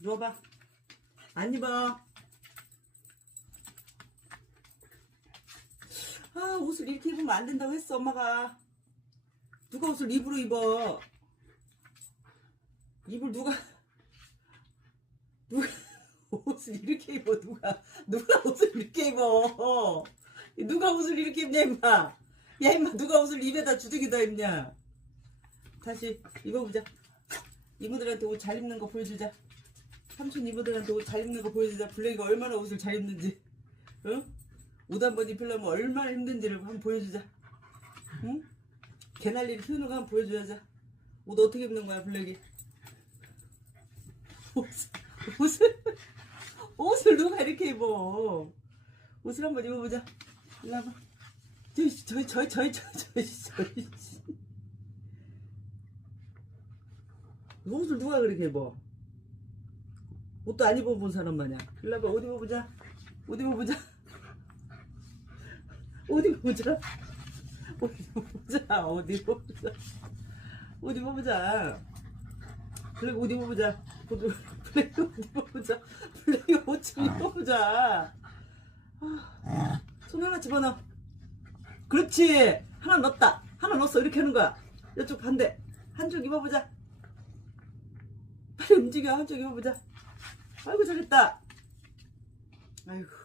누워봐. 안 입어. 아, 옷을 이렇게 입으면 안 된다고 했어, 엄마가. 누가 옷을 입으로 입어? 입을 누가, 누가, 옷을 이렇게 입어, 누가. 누가 옷을 이렇게 입어. 누가 옷을 이렇게 입냐, 임마. 야, 임마, 누가 옷을 입에다 주둥이다 입냐. 다시 입어보자. 이모들한테 옷 잘 입는 거 보여주자. 삼촌 이모들한테 옷 잘 입는 거 보여주자. 블랙이가 얼마나 옷을 잘 입는지. 응? 옷 한 번 입히려면 얼마나 힘든지를 한번 보여주자. 응? 개난리를 피우는 거 한번 보여줘야자. 옷 어떻게 입는 거야, 블랙이? 옷을, 옷을, 옷을 누가 이렇게 입어? 옷을 한번 입어보자. 일로 와봐. 저기, 저기, 저기, 저기, 저기, 저기, 저기. 옷을 누가 그렇게 입어? 옷도 안 입어본 사람 마냥. 일로 와봐, 옷 입어보자. 옷 입어보자. 옷 입어보자. 옷 입어보자. 옷 입어보자. 옷 입어보자. 블랙 옷 입어보자. 옷, 블랙 옷 입어보자. 블랙 옷좀 입어보자. 아, 손 하나 집어넣어. 그렇지. 하나 넣었다. 하나 넣었어. 이렇게 하는 거야. 이쪽 반대. 한쪽 입어보자. 빨리 움직여. 한쪽 입어보자. 아이고, 잘했다. 아이고.